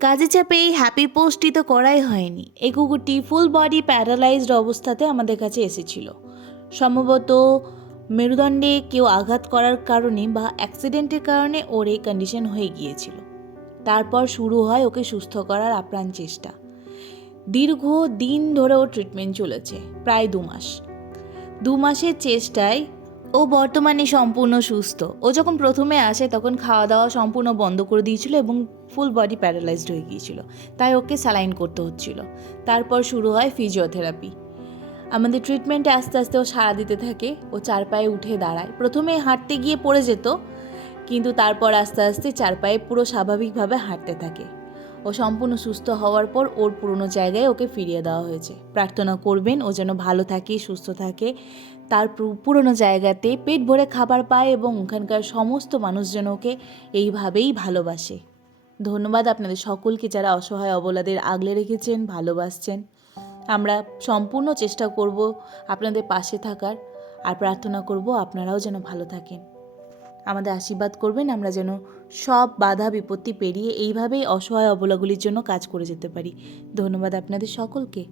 কাজের চাপে এই হ্যাপি পোস্টটি তো করাই হয়নি। এই কুকুরটি ফুল বডি প্যারালাইজড অবস্থাতে আমাদের কাছে এসেছিল। সম্ভবত মেরুদণ্ডে কেউ আঘাত করার কারণে বা অ্যাক্সিডেন্টের কারণে ওর এই কন্ডিশন হয়ে গিয়েছিল। তারপর শুরু হয় ওকে সুস্থ করার আপ্রাণ চেষ্টা। দীর্ঘ দিন ধরে ওর ট্রিটমেন্ট চলেছে, প্রায় 2 মাস। 2 মাসের চেষ্টায় ও বর্তমানে সম্পূর্ণ সুস্থ। ও যখন প্রথমে আসে তখন খাওয়া দাওয়া সম্পূর্ণ বন্ধ করে দিয়েছিল এবং ফুল বডি প্যারালাইজড হয়ে গিয়েছিল, তাই ওকে স্যালাইন করতে হচ্ছিল। তারপর শুরু হয় ফিজিওথেরাপি। আমাদের ট্রিটমেন্টে আস্তে আস্তে ও সাড়া দিতে থাকে। ও 4 পায়ে উঠে দাঁড়ায়। প্রথমে হাঁটতে গিয়ে পড়ে যেত, কিন্তু তারপর আস্তে আস্তে 4 পায়ে পুরো স্বাভাবিকভাবে হাঁটতে থাকে। ও সম্পূর্ণ সুস্থ হওয়ার পর ওর পুরনো জায়গায় ওকে ফিরিয়ে দেওয়া হয়েছে। প্রার্থনা করবেন ও যেন ভালো থাকে, সুস্থ থাকে, তার পুরনো জায়গাতে পেট ভরে খাবার পায় এবং ওখানকার সমস্ত মানুষ যেন ওকে এইভাবেই ভালোবাসে। ধন্যবাদ আপনাদের সকলকে যারা অসহায় অবলাদের আগলে রেখেছেন, ভালোবাসছেন। আমরা সম্পূর্ণ চেষ্টা করব আপনাদের পাশে থাকার, আর প্রার্থনা করব আপনারাও যেন ভালো থাকেন। আমাদের আশীর্বাদ করবেন, আমরা যেন সব বাধা বিপত্তি পেরিয়ে এইভাবেই অসহায় অবলাগুলির জন্য কাজ করে যেতে পারি। ধন্যবাদ আপনাদের সকলকে।